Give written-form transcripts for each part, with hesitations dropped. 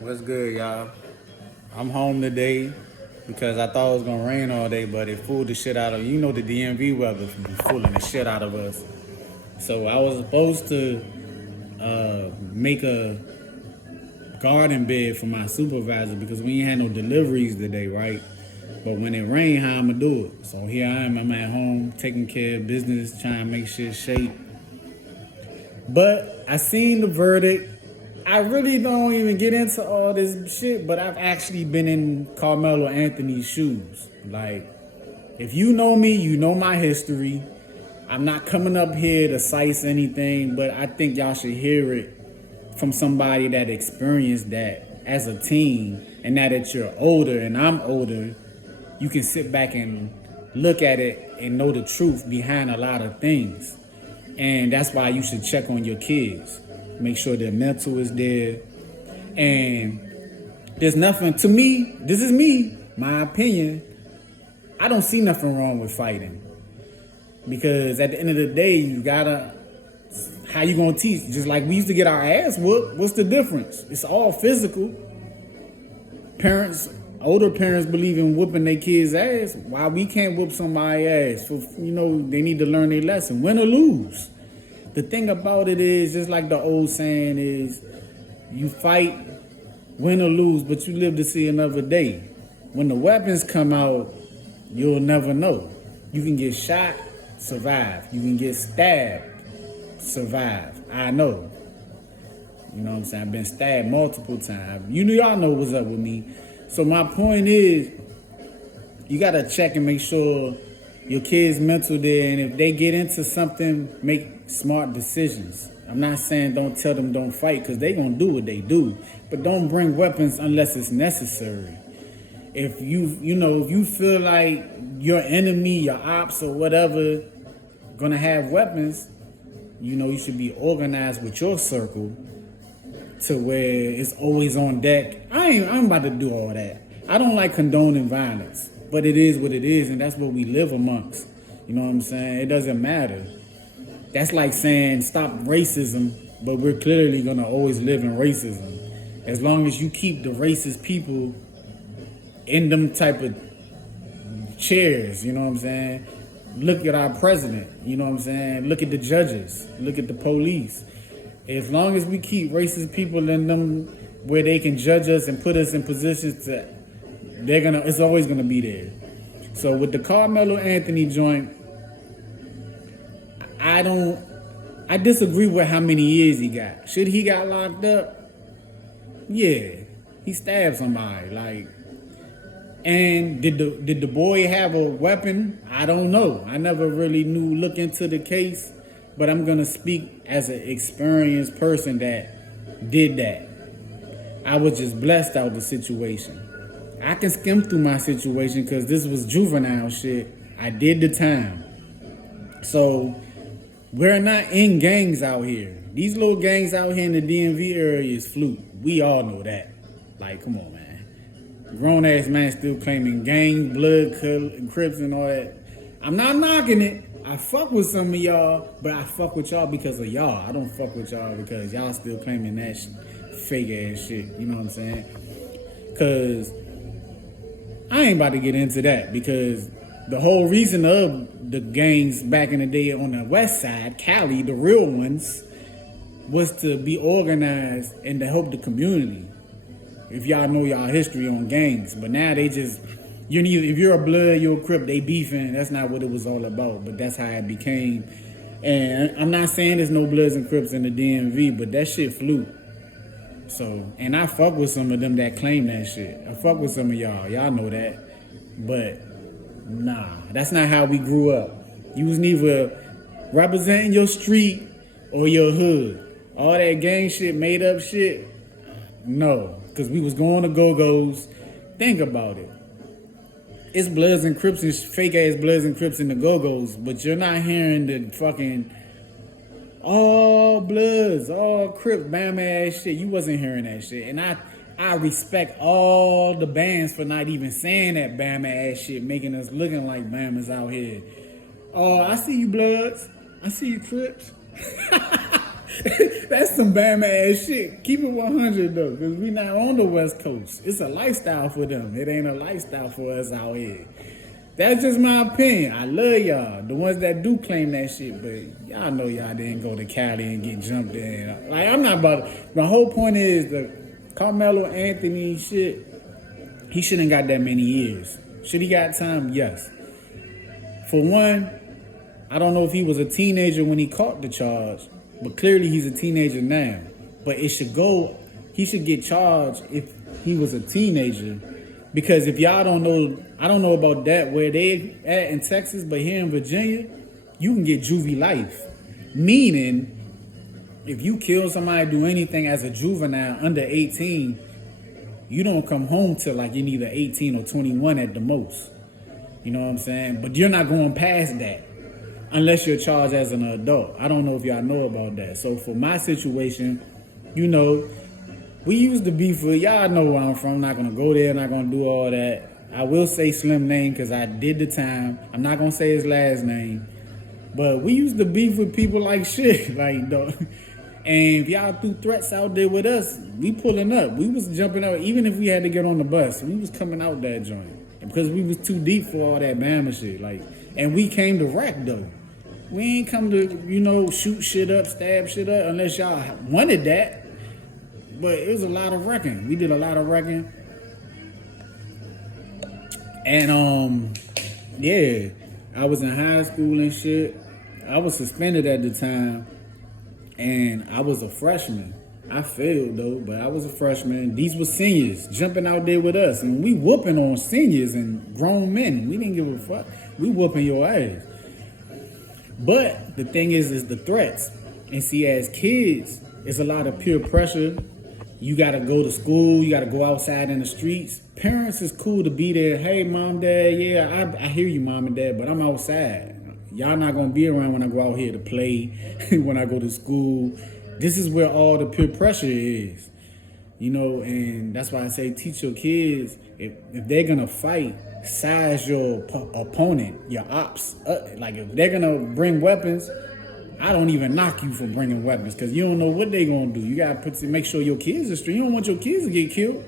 What's good, y'all? I'm home today because I thought it was gonna rain all day, but it fooled the shit out of you. Know the DMV weather be fooling the shit out of us. So I was supposed to make a garden bed for my supervisor because we ain't had no deliveries today, right? But when it rained, how I'ma do it? So here I am. I'm at home taking care of business, trying to make shit shape. But I seen the verdict. I really don't even get into all this shit, but I've actually been in Carmelo Anthony's shoes. Like, if you know me, you know my history. I'm not coming up here to size anything, but I think y'all should hear it from somebody that experienced that as a teen, and now that you're older and I'm older, you can sit back and look at it and know the truth behind a lot of things. And that's why you should check on your kids. Make sure their mental is there. And there's nothing, to me, this is me, my opinion, I don't see nothing wrong with fighting. Because at the end of the day, you gotta, how you gonna teach? Just like we used to get our ass whooped, what's the difference? It's all physical. Parents, older parents believe in whooping their kids' ass. Why we can't whoop somebody's ass? For, they need to learn their lesson, win or lose. The thing about it is, just like the old saying is, you fight, win or lose, but you live to see another day. When the weapons come out, you'll never know. You can get shot, survive. You can get stabbed, survive. I know. You know what I'm saying? I've been stabbed multiple times. Y'all know what's up with me. So my point is, you gotta check and make sure your kids' mental there, and if they get into something, make smart decisions. I'm not saying don't tell them don't fight, because they gonna do what they do, but don't bring weapons unless it's necessary. If you feel like your enemy, your ops or whatever gonna have weapons, you should be organized with your circle to where it's always on deck. I'm about to do all that. I don't like condoning violence, but it is what it is, and that's what we live amongst. You know what I'm saying? It doesn't matter. That's like saying stop racism, but we're clearly gonna always live in racism. As long as you keep the racist people in them type of chairs, you know what I'm saying? Look at our president, you know what I'm saying? Look at the judges, look at the police. As long as we keep racist people in them where they can judge us and put us in positions to, it's always gonna be there. So with the Karmelo Anthony joint, I disagree with how many years he got. Should he got locked up? Yeah, he stabbed somebody. And did the boy have a weapon? I don't know. I never really look into the case, but I'm gonna speak as an experienced person that did that. I was just blessed out the situation. I can skim through my situation because this was juvenile shit. I did the time. So we're not in gangs out here. These little gangs out here in the DMV area is fluke. We all know that. Like, come on, man. Grown ass man still claiming gang, blood, Crips, and all that. I'm not knocking it. I fuck with some of y'all, but I fuck with y'all because of y'all. I don't fuck with y'all because y'all still claiming that fake ass shit. You know what I'm saying? Because I ain't about to get into that, because the whole reason of the gangs back in the day on the west side, Cali, the real ones, was to be organized and to help the community. If y'all know y'all history on gangs. But now they just, if you're a blood, you're a Crip, they beefing. That's not what it was all about, but that's how it became. And I'm not saying there's no Bloods and Crips in the DMV, but that shit fluke. So, and I fuck with some of them that claim that shit. I fuck with some of y'all. Y'all know that. But, nah, that's not how we grew up. You was neither representing your street or your hood. All that gang shit, made up shit, no. Because we was going to go-go's. Think about it. It's Bloods and Crips and fake-ass Bloods and Crips in the go-go's, but you're not hearing the fucking all Bloods, all Crips, Bama ass shit. You wasn't hearing that shit. And I respect all the bands for not even saying that Bama ass shit, making us looking like Bamas out here. Oh, I see you Bloods. I see you Crips. That's some Bama ass shit. Keep it 100 though, because we not on the West Coast. It's a lifestyle for them. It ain't a lifestyle for us out here. That's just my opinion. I love y'all, the ones that do claim that shit, but y'all know y'all didn't go to Cali and get jumped in. Like, I'm not about it. My whole point is the Karmelo Anthony shit, he shouldn't got that many years. Should he got time? Yes. For one, I don't know if he was a teenager when he caught the charge, but clearly he's a teenager now. But he should get charged if he was a teenager. Because if y'all don't know, I don't know about that, where they at in Texas, but here in Virginia, you can get juvie life. Meaning, if you kill somebody, do anything as a juvenile under 18, you don't come home till like you're either 18 or 21 at the most. You know what I'm saying? But you're not going past that unless you're charged as an adult. I don't know if y'all know about that. So for my situation, you know, we used to be for, y'all know where I'm from. I'm not going to go there, not going to do all that. I will say Slim name because I did the time. I'm not going to say his last name. But we used to beef with people like shit. Like, though. And if y'all threw threats out there with us, we pulling up. We was jumping out. Even if we had to get on the bus, we was coming out that joint. Because we was too deep for all that Bama shit. Like, and we came to wreck, though. We ain't come to, you know, shoot shit up, stab shit up, unless y'all wanted that. But it was a lot of wrecking. We did a lot of wrecking. And, yeah, I was in high school and shit. I was suspended at the time, and I was a freshman. I failed, though, but I was a freshman. These were seniors jumping out there with us, and we whooping on seniors and grown men. We didn't give a fuck. We whooping your ass. But the thing is the threats. And see, as kids, it's a lot of peer pressure. You got to go to school. You got to go outside in the streets. Parents is cool to be there. Hey, mom, dad, yeah, I hear you, mom and dad, but I'm outside. Y'all not going to be around when I go out here to play, when I go to school. This is where all the peer pressure is, you know, and that's why I say teach your kids, if they're going to fight, size your opponent, your ops. Like, if they're going to bring weapons, I don't even knock you for bringing weapons because you don't know what they going to do. You got to make sure your kids are straight. You don't want your kids to get killed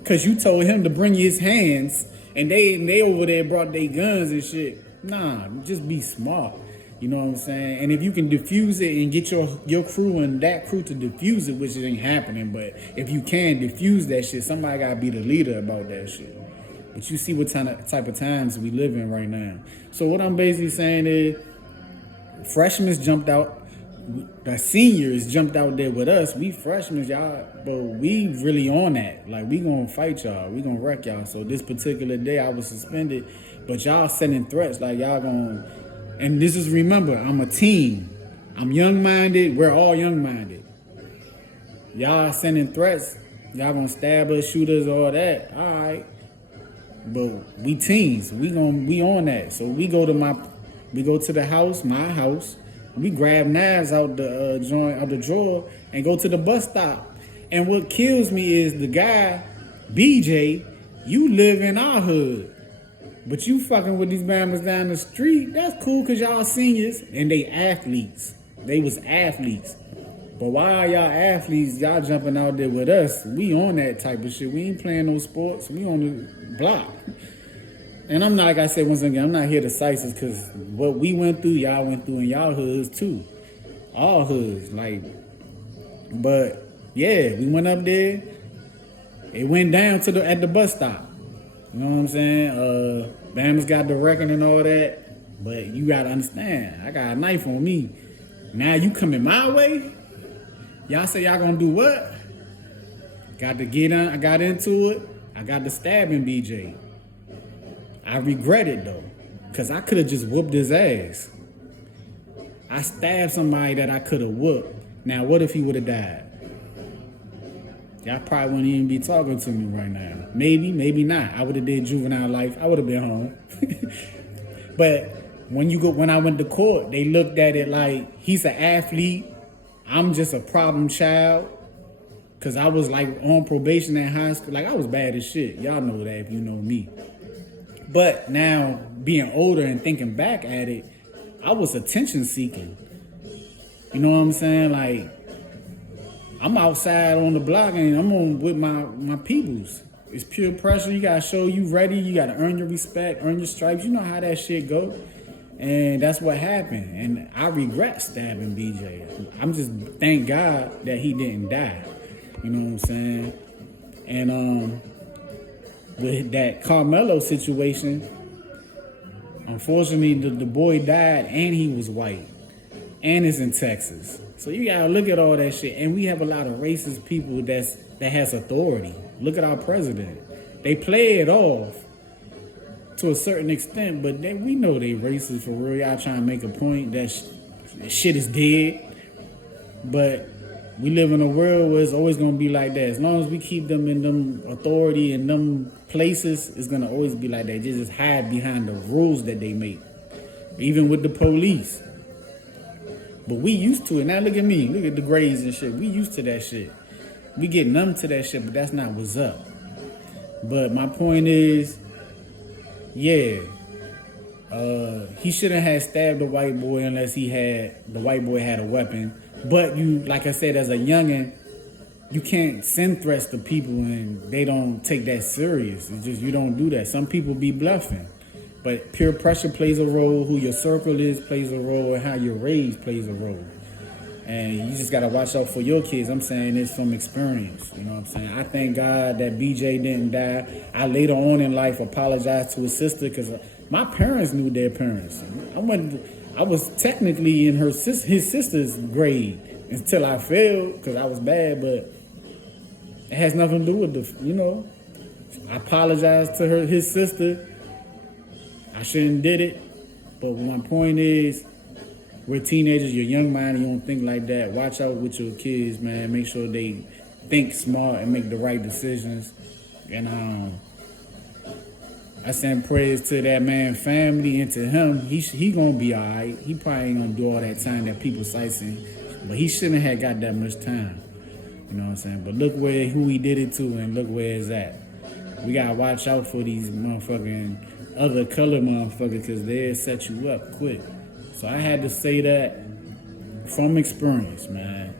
because you told him to bring his hands and they over there brought their guns and shit. Nah, just be smart. You know what I'm saying? And if you can diffuse it and get your crew and that crew to diffuse it, which it ain't happening, but if you can diffuse that shit, somebody got to be the leader about that shit. But you see what type of times we live in right now. So what I'm basically saying is, freshmen jumped out, the seniors jumped out there with us. We freshmen, y'all, but we really on that. Like, we gonna fight y'all. We gonna wreck y'all. So this particular day I was suspended, but y'all sending threats like y'all gonna, and this is, remember, I'm a team. I'm young-minded. We're all young-minded. Y'all sending threats. Y'all gonna stab us, shoot us, all that. All right. But we teens. We on that. So we go to the house, my house. We grab knives out the joint, out the drawer, and go to the bus stop. And what kills me is the guy, BJ, you live in our hood. But you fucking with these mamas down the street, that's cool because y'all seniors and they athletes. They was athletes. But why are y'all athletes, y'all jumping out there with us? We on that type of shit. We ain't playing no sports. We on the block. And I'm not, like I said once again, I'm not here to cite us because what we went through, y'all went through in y'all hoods too. All hoods. Like, but yeah, we went up there. It went down to at the bus stop. You know what I'm saying? Bama's got the record and all that. But you gotta understand, I got a knife on me. Now you coming my way? Y'all say y'all gonna do what? Got to get on, I got into it. I got to stabbing BJ. I regret it though, because I could have just whooped his ass. I stabbed somebody that I could have whooped. Now, what if he would have died? Y'all probably wouldn't even be talking to me right now. Maybe, maybe not. I would have did juvenile life. I would have been home. But when I went to court, they looked at it like he's an athlete. I'm just a problem child. Because I was like on probation in high school. Like, I was bad as shit. Y'all know that if you know me. But now, being older and thinking back at it, I was attention seeking. You know what I'm saying? Like, I'm outside on the block and I'm on with my peoples. It's pure pressure. You gotta show you ready. You gotta earn your respect, earn your stripes. You know how that shit go. And that's what happened. And I regret stabbing BJ. I'm just thank God that he didn't die. You know what I'm saying? And with that Karmelo situation, unfortunately the boy died and he was white. And it's in Texas. So you gotta look at all that shit. And we have a lot of racist people that has authority. Look at our president. They play it off to a certain extent, but we know they racist for real. Y'all trying to make a point that shit is dead. But we live in a world where it's always gonna be like that. As long as we keep them in them authority and them places, it's gonna always be like that. Just hide behind the rules that they make. Even with the police. But we used to it. Now look at me. Look at the grades and shit. We used to that shit. We get numb to that shit, but that's not what's up. But my point is, yeah, he shouldn't have stabbed the white boy unless the white boy had a weapon. But you, like I said, as a youngin', you can't send threats to people and they don't take that serious. It's just, you don't do that. Some people be bluffing. But peer pressure plays a role. Who your circle is plays a role, and how you're raised plays a role. And you just gotta watch out for your kids. I'm saying this from experience. You know what I'm saying? I thank God that BJ didn't die. I later on in life apologized to his sister because my parents knew their parents. I was technically in his sister's grade until I failed because I was bad. But it has nothing to do with I apologized to his sister. I shouldn't did it, but my point is, we're teenagers, you're young minded, you don't think like that. Watch out with your kids, man. Make sure they think smart and make the right decisions. And I send prayers to that man's family and to him. He gonna be all right. He probably ain't gonna do all that time that people sightseeing, but he shouldn't have got that much time. You know what I'm saying? But look who he did it to, and look where it's at. We gotta watch out for these motherfucking other color motherfuckers because they'll set you up quick. So I had to say that from experience, man.